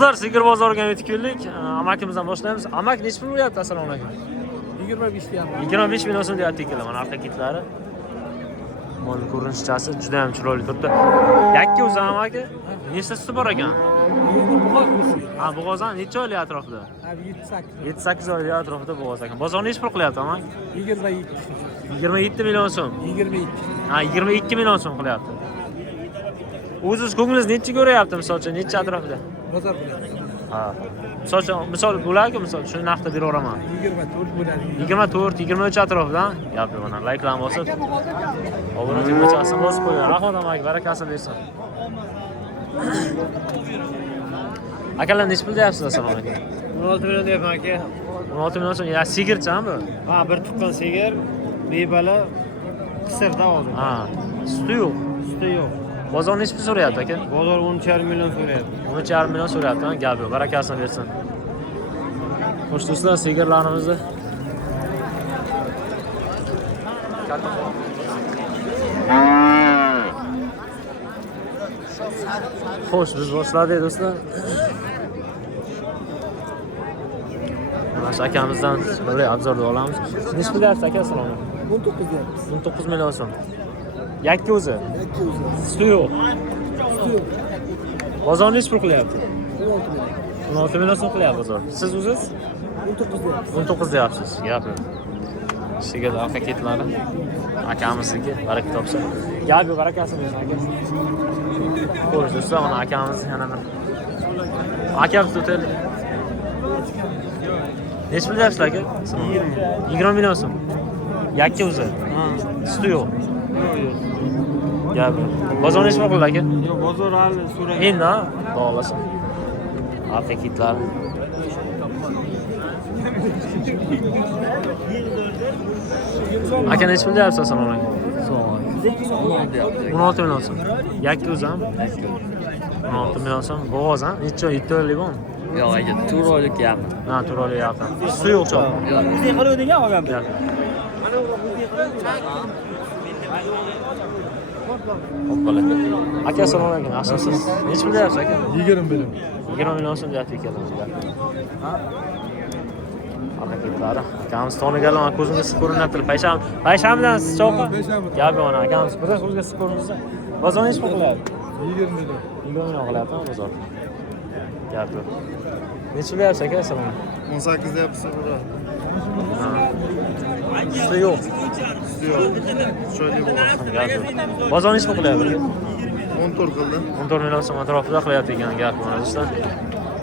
Sigir bozoriga yetib keldik. Amakimizdan boshlaymiz. Amak necha pul bo'lyapti? Assalomu alaykum. 25 deyapman. 25 million so'm deyapti ikkalar. Mana orqa kitlari. Mol ko'rinishchasi juda ham chiroyli turibdi. Yakka o'zi amaki. Nechta suti bor ekan? Ha, bo'g'ozdan necha oylik atrofida? 7-8 oylik atrofida bo'g'oz ekan. Bozor necha pul qilyapti amak? 27 million so'm. 22. Ha, 22 million so'm qilyapti. O'zingiz ko'nglingiz necha ko'ryapti, masalan, necha atrofida? Bozor bilan. Ha. Misol bo'larku, misol shuni narxda beraveraman. 24 bo'ladi. 24, 23 atrofidan gap mana layklarni bosib, obuna tugmachasini bosib qo'ying. Rahmat amaki, barakasini bersin. Akalar necha pul deyapsiz, assalomu alaykum? 16 million deyapman aka. 16 million so'm. Ya sigirchami bu? Ha, bir tuqqan sigir, bebala, qisirda hozir. Ha, suti yo'q. Suti yo'q. Bozor necha pul so'rayapti aka? Bozor 13,5 million so'rayapti. 13,5 million so'rayapti, gap yo'q. Barakasini bersin. Xo'sh do'stlar, sigirlarimizni Xo'sh, biz boshladik do'stlar. Mana shu akamizdan bunday obzorni olamiz. Necha pul deyapsiz aka? Assalomu alaykum. 19 deyapmiz. 19 million so'm. Yakka o'zi. Yakka o'zi. Suti yo'q. Suti yo'q. Bozor necha pul qilyapti? 16 million. 16 million so'm qilyapti bozor. Siz o'zingiz 19 deyapmiz. 19 deyapsiz. Gap yo'q. Sigir orqa ketlari akamizniki, baraka topsa. Gap yo'q, barakasini bersin aka. Xo'sh, do'stlar, mana akamiz yana bir. Aka tutel. Necha pul deyapsiz aka? 20 million so'm. Yakka o'zi. Ha. Suti yo'q. Gap yo'q. Bozor necha pul aka? Yo'q, bozor hali so'ragan. Endi bog'lasin. Orqa ketlari. Aka necha pul deyapsiz, assalomu alaykum? 16 million so'm. Yakka o'zi ham? 16 million so'm. Bo'g'oz ham? Necha oy? 7 oylik bormi? Yo'q, aka, 4 oylik yaqin. Ha, 4 oylik yaqin. Suti yo'q cho'q. Yo'q. Qiladigan olgan. Hoppala. Aka, assalomu alaykum. Yaxshimisiz? Necha pul deyapsiz aka? 20 million. 20 million so'm deyapti ikkalamizga. Hareketlari. Akamiz tonigalar, ko'zimga siz ko'rinyapti. Payshamdan siz cho'qqa. Gap yo'q, akamiz bir ko'zga siz ko'rinsa. Bozor necha pul qilyapti? 20 million. 20 million qilyapti bozor. Gap yo'q. Necha deyapsiz aka, assalomu alaykum? 18 deyapsiz bura. Suti yo'q. Suti yo'q. Chiroyli bo'g'oz. Gap yo'q. Bozor necha pul qilyapti? 14 qildi. 14 million so'm atrofida qilyapti ekan gap mana do'stlar.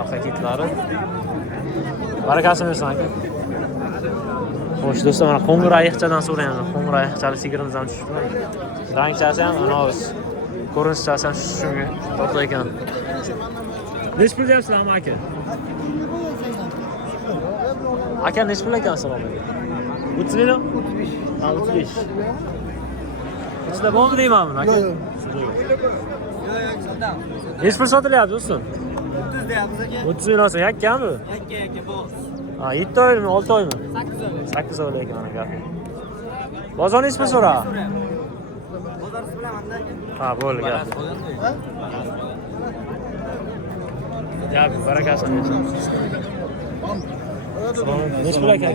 Orqa ketlari. Barakasini bersin aka. Xo'sh do'stlar, mana qo'ng'ir ayiqchadan so'raymiz. Qo'ng'ir ayiqchali sigirimiz ham tushibdi. Rangchasi ham ana o'zi. Ko'rinishchasi ham shunga tortdi ekan. Necha pul deyapsizlar aka? Aka necha pul ekan, assalomu alaykum? 30 million? 35. Ha, 35. Sizlar bormi deyman buni aka? Necha pul sotilyapti do'stim? 30 deyapmiz aka. 30 million so'm yakkami? Yakka bo'g'oz. Ha, 7 oymi, 6 oymi? 8 oylik ekan mana gap. Bozor necha pul so'ra? Bozor bilamanda aka. Ha, bo'ldi gap. Gap, barakasini bersin. Necha pul ekan?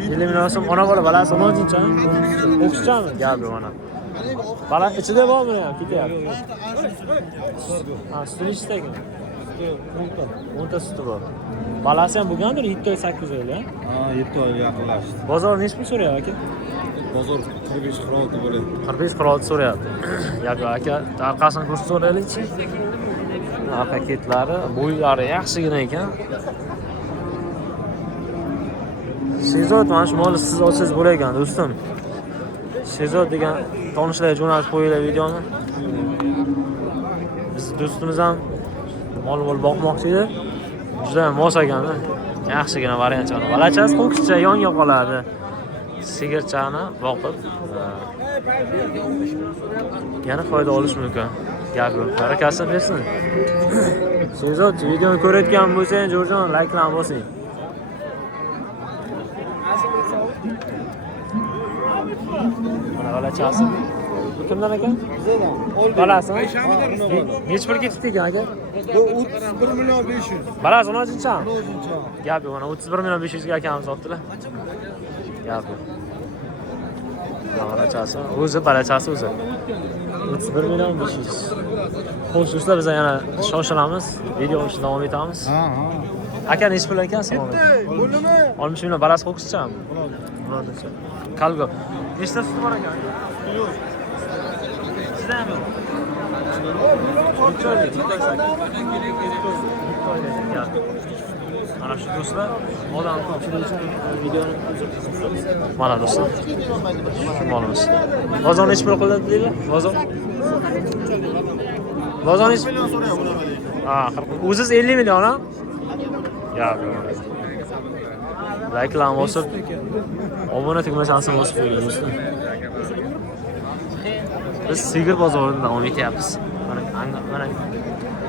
50 million so'm. Ona bola balasi nojinchami? O'qishchami? Gap yo'q mana. Bala ichida bormi ham? Ketyapti. Ha, suti nechta ekan? 10 ta suti bor. Balasi ham bo'lgandir 7 oy 8 oylik, ha? Ha, 7 oy yaqinlashdi. Bozor necha pul so'rayapti aka? Bozor 45-46 bo'ladi. 45-46 so'rayapti. Gap yo'q aka, orqasini ko'rsatib so'raylik-chi. Orqa ketlari, bo'ylari yaxshigina ekan. Shehzod, mana shu molni siz olsangiz bo'lar ekan, do'stim. Shehzod degan tanishlarga jo'natib qo'yinglar videoni. Biz do'stimiz ham mol boqmoqchi edi. Juda ham mos ekan-da. Yaxshigina variantchani. Balachasi qo'kischa yonga qoladi. Sigirchani boqib yana foyda olish mumkin. Gap yo'q. Barakasini bersin. Shehzod, videoni ko'rayotgan bo'lsangiz, Jo'rjon, layklarni bosing. Mana balachasi. Bu kimdan aka? Bizdan. Balasimi? Necha pul ketdi ekan aka? Bu 31 million 500. Balas 10-chi? O'zincha. Gap yo'q, mana 31 million 500 ga akamiz olibdilar. Gap yo'q. Balachasi, o'zi balachasi o'zi. 31 million 500. Xo'sh, do'stlar, biz yana shoshilamiz. Video olishda davom etamiz. Ha. Aka nechi pul ekansiz? Bo'ldimi? 60 million balas qo'qischami? Kalgo. Nechta sut bor ekan? Yo'q. Sizda ham yo'q. Mana shu do'stlar, odam ko'pchilik uchun videoni mana do'stlar. Shu molimiz. Bozor nechi pul qiladi deydi? Bozor? Bozor nechi million so'rayapti? Ha, o'ziz 50 million ha? Yo'q. Reklama bosib, obuna tugmachasini bosib qo'ying do'stlar. Biz sigir bozoridan davom etyapmiz. Mana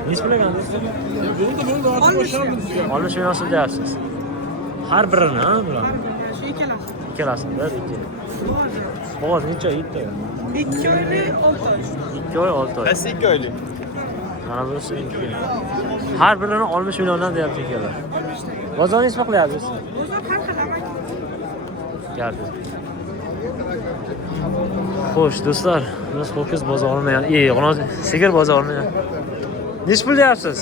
nechi pul ekan do'stlar? 60 million so'm deyapsiz. Har birini, ha, bular. Ikkalasini, bir, ikki. Boz necha yetdi? 2 oyli 6 oy. 2 oy, 6 oy. Qaysi 2 oylik? Mana bunisi 2. Har birini 60 milliondan deyapti ekanlar. Bozor nechi qilyapsiz? Bozor har xil amak. Geldi. Xo'sh, do'stlar, biz ho'kiz bozorini, sigir bozorini. Nechi pul deyapsiz?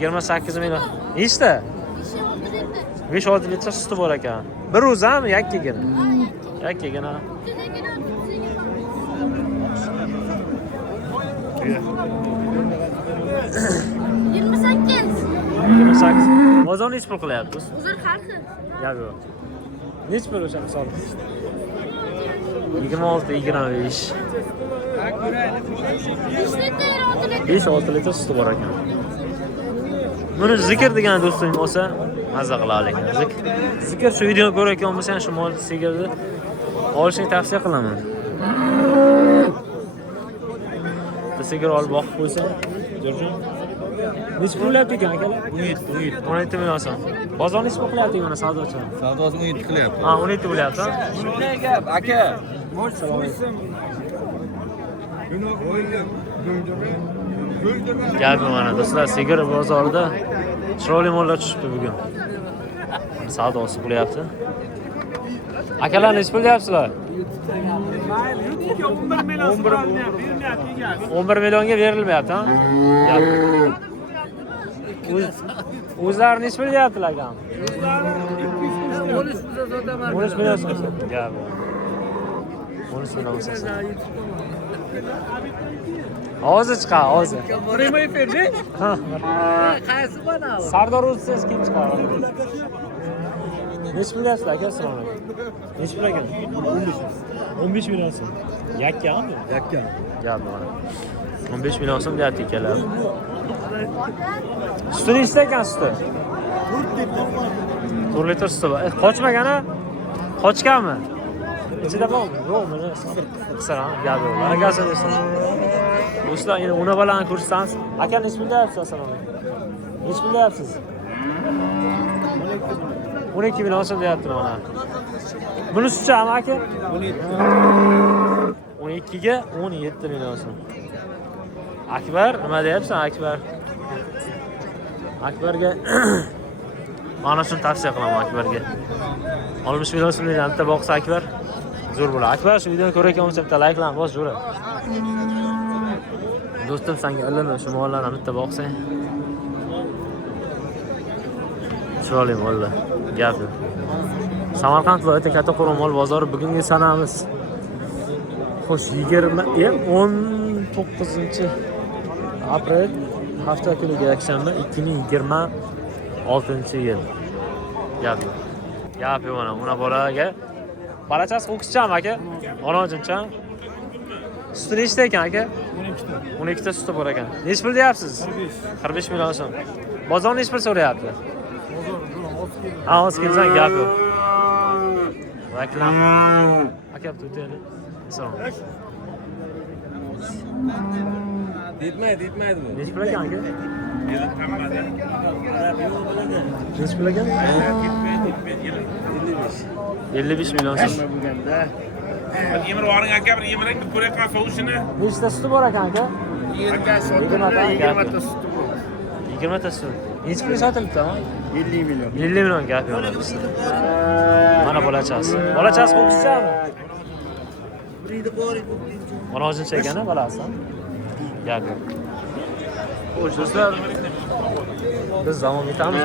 28 million. Nechta? 5-6 litr suti bor ekan. Bir o'zami, yakkagina? Yakkagina. Yirmi sakkiz. 28. Bozor nechi pul qilyapsiz? Bozor har xil. Gap yo'q. Nechi pul o'sha misol? 26, 25. 5-6 litr suti bor ekan. Buni zikr degan do'stim olsa, mazza qiladi ekan. Zikr shu videoni ko'rayotgan bo'lsang, shu mol sigirni olishni tavsiya qilaman. Sigir olib boqib qo'ysang, Jo'rjon. Nechi pul qilyapti ekan akalar? 17 million so'm. Bozor nechi pul qilyapti mana savdochi? Savdosi 17 qilyapti. Ha, 17 bo'lyapti. Shunday gap, aka. Gap mana do'stlar, sigir bozorida chiroyli mollar tushibdi bugun. Savdosi bo'lyapti. Akalar nechi pul deyapsizlar? 11 millionga berilmayapti, ha? O'zlari nechi pul deyaptilar akam? 13 million so'm. Gap. 13 million so'm. Hozir chiqar, hozir. Boraymi efendi? Ha. Qaysi bana? Sardor o'tsiz kim chiqadi? Nechi pul deyapsiz aka? Assalomu alaykum. Nechi pul ekan? 15 million so'm. Yakkami? Yakka. Gap mana. 15 million so'm deyapti ekanlar. Suti nechta ekan suti? 4 litr suti bor. Qochmagan-a? Qochganmi? Ichida bormi? Yo'q, mana qisar, ha, gap yo'q. Barakasi bersin. Do'stlar, endi ona balani ko'rsatamiz. Aka nechi pul deyapsiz? Assalomu alaykum. Nechi pul deyapsiz? 12 million so'm deyapti mana. Buni sutchami aka? 12 ga 17 million so'm. Akbar, nima deyapsan Akbar? Akbarga mana shuni tavsiya qilaman Akbarga. 60 million so'mlik bitta boqsa Akbar zo'r bo'ladi. Akbar, shu videoni ko'rayotgan bo'lsa bitta like'lan bos, jo'ra. Do'stim, senga ilimi shu mollarni bitta boqsang. Chiroyli mollar. Gap. Samarqand viloyati Kattaqo'rg'on bozori bugungi sanamiz. Xo'sh, 19-aprel hafta kuniga yakshanba 2026-yil. Gap. Gap mana buna bolaga balachasi o'qishchami aka? Onojimcha. Suti nechta ekan aka? 12 ta suti bor ekan. Nechi pul deyapsiz? 45 million so'm. Bozor nechi pul so'rayapti? Ha, hozir kelsan gap yo'q. Reklam. Aka tutaylik. Assalomu alaykum. Yetmaydi bu. Nechi pul ekan aka? Nechi pul ekan? 55 million so'm. Yemirvaring aka bir yemirak deb ko'rayotgan sovushini. Nechta suti bor ekan aka? Aka Yigirmata, sotildi, gap 20 ta suti bor. 20 ta sut. Nechi pulga sotilibdi-mi? 50 million. 50 million gap yo'q. Mana bolachasi. Bolachasi qo'qqisami? Mana o'zincha ekan bolasi. Gap yo'q. Xo'sh, do'stlar. Biz davom etamiz.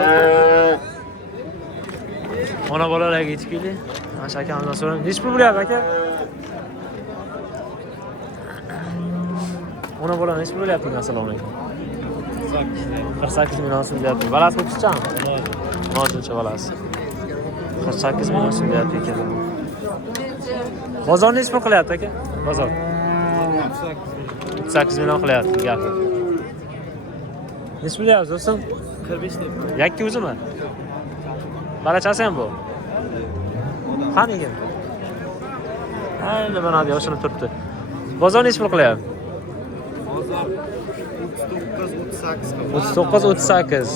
Ona bolalarga yetib keldik. Mana akamizdan so'raymiz. Nechi pul bo'lyapti aka? Ona bola nechi pul bo'lyapti? Assalomu alaykum. 48 million so'm deyapti. Balasi qo'qqisami? Hozircha balasi. 48 million so'm deyapti ekan. Bozor nechi pul qilyapti aka? Bozor 38 million qilyapti gapi. Nechi pul deyapsiz do'stim? 45 deb. Yakki o'zimi? Balachasi ham bu. Qani ekan? Ayni mana bu yoshini turibdi. Bozor nechi pul qilyapti? Bozor 39 38 39-38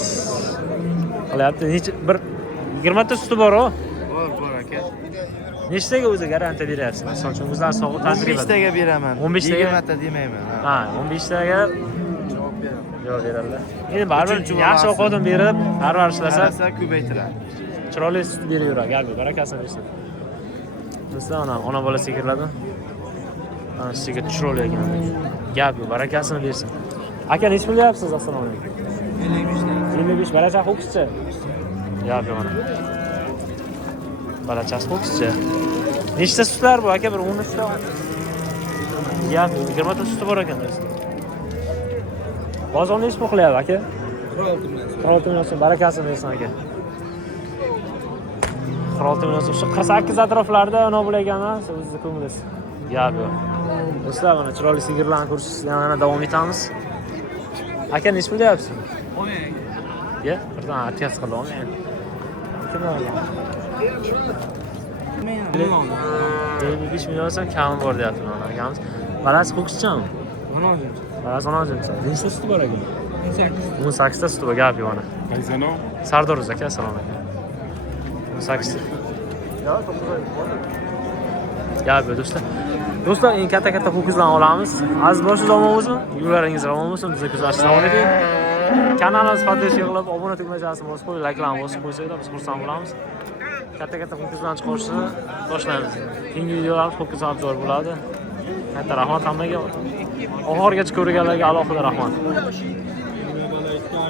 qilyapti. Nechi bir 20 ta suti bor-ku. bor aka. Nechtaga o'zi garantiya beryapsiz? Masalan, uchun o'zlar sog'liq tajriba. 15 taga beraman. 15 taga? 20 ta demayman. Ha, 15 taga Javob beraman. javob beradilar. Endi baribir Uchinchi yaxshi bolasi. ovqatni berib, parvarishlasa, Qarasa ko'paytiradi. chiroyli sut beraveradi. Garbi barakasini bersin. Do'stlar, ona bola sekiriladi. Mana sizga chiroyli ekan. Garbi barakasini bersin. Aka, nech pul deyapsiz? Assalomu alaykum. 55 ta. 55 balacha ho'kizchi. Garbi mana. Balachasi ho'kizchi. Nechta sutlar bu aka? Bir 10 ta. Garbi 20 ta suti bor ekan do'stlar. Bozor nech pul qilyapti aka? 16 million so'm barakasini bersin aka. 16 million so'm. Shu 48 atroflarida ona bo'lagani, o'zingizni ko'nglingiz. Gap yo'q. Do'stlar, mana chiroyli sigirlarni ko'rishni yana davom etamiz. Aka, nech pul deyapsiz? Ya, birdan atyaz qilib olmayman. Kimlar? 55 million so'm kami bor deyapti mana akamiz. Balasi ho'kizchami? 16. Balasi 16 ta. Nechta suti bor ekan? 18 ta suti bor, gap yo'q mana. Qaysano? Sardor aka, assalomu alaykum. 18 ta. Yo'q, 9 oy bor. Gap yo'q do'stlar. Do'stlar, eng katta ho'kizlarni olamiz. Aziz boshingiz omon bo'lsin, yo'llaringiz ravon bo'lsin. Bizni kuzatishni davom eting. Kanalimiz podpishka qilib, obuna tugmachasini bosib qo'ying, layklarni bosib qo'ysanglar biz xursand bo'lamiz. Katta ho'kizlarni chiqarishni boshlaymiz. Keyingi videolarimiz ho'kiz obzor bo'ladi. Katta rahmat hammaga. Oxirigacha ko'rganlarga alohida rahmat.